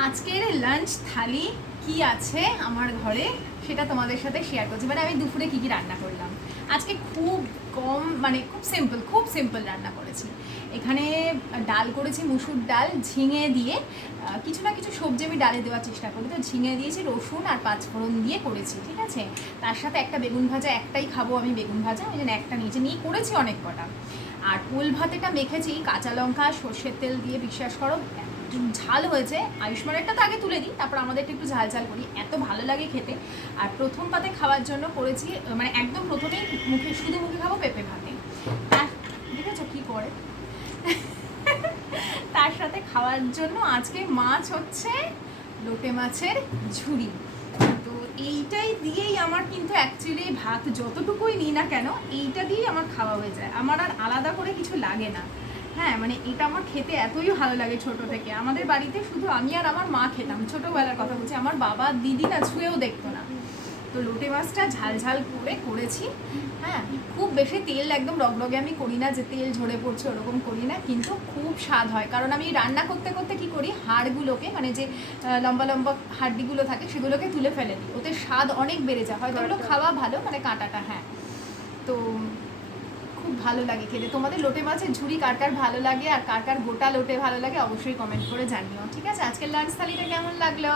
আজকের লাঞ্চ থালি কি আছে আমার ঘরে সেটা তোমাদের সাথে শেয়ার করছি। মানে আমি দুপুরে কি কি রান্না করলাম? আজকে খুব কম মানে খুব সিম্পল খুব সিম্পল রান্না করেছি। এখানে ডাল করেছি, মুসুর ডাল, ঝিঙে দিয়ে কিছু না কিছু সবজি আমি ডালে দেওয়ার চেষ্টা করি তো ঝিঙে দিয়েছি, রসুন আর পাঁচফোড়ন দিয়ে করেছি, ঠিক আছে? তার সাথে একটা বেগুন ভাজা, একটাই খাব আমি বেগুন ভাজা, ওই জন্য একটা নিচে নিয়ে করেছি অনেক কটা। আর ওল ভাতেটা মেখেছি, কাঁচা লঙ্কা, সর্ষের তেল দিয়ে বিশ্বাস করো ঝাল হয়েছে। আয়ুষ্মানেরটা তো আগে তুলে দিই তারপর আমাদেরটা একটু ঝাল ঝাল করি। এত ভালো লাগে খেতে। আর প্রথম পাতে খাওয়ার জন্য করেছি মানে একদম প্রথমেই মুখে, শুধু মুখে খাব পেঁপে ভাতে। দেখেছ কী করে? তার সাথে খাওয়ার জন্য আজকে মাছ হচ্ছে লোটে মাছের ঝুড়ি। তো এইটাই দিয়েই আমার কিন্তু অ্যাকচুয়ালি ভাত যতটুকুই নিই না কেন, এইটা দিয়েই আমার খাওয়া হয়ে যায়। আমার আর আলাদা করে কিছু লাগে না। হ্যাঁ মানে এটা আমার খেতে এতই ভালো লাগে ছোট থেকে। আমাদের বাড়িতে শুধু আমি আর আমার মা খেতাম। ছোটোবেলার কথা বলছি আমার বাবা দিদি না ছুঁয়েও দেখতো না। তো লোটে মাছটা ঝাল ঝাল করে করেছি। হ্যাঁ খুব বেশি তেল একদম রগরগে আমি করি না যে তেল ঝরে পড়ছে ওরকম করি না কিন্তু খুব স্বাদ হয়। কারণ আমি রান্না করতে করতে কি করি হাড়গুলোকে মানে যে লম্বা লম্বা হাড্ডিগুলো থাকে সেগুলোকে তুলে ফেলে দিই। ওতে স্বাদ অনেক বেড়ে যায়। হয়তো ওগুলো খাওয়া ভালো মানে কাঁটাটা হ্যাঁ। তো খুব ভালো লাগে খেতে। তোমাদের লোটে মাছের ঝুড়ি কার কার ভালো লাগে আর কার কার গোটা লোটে ভালো লাগে অবশ্যই কমেন্ট করে জানিও, ঠিক আছে? আজকের লাঞ্চ থালিটা কেমন লাগল?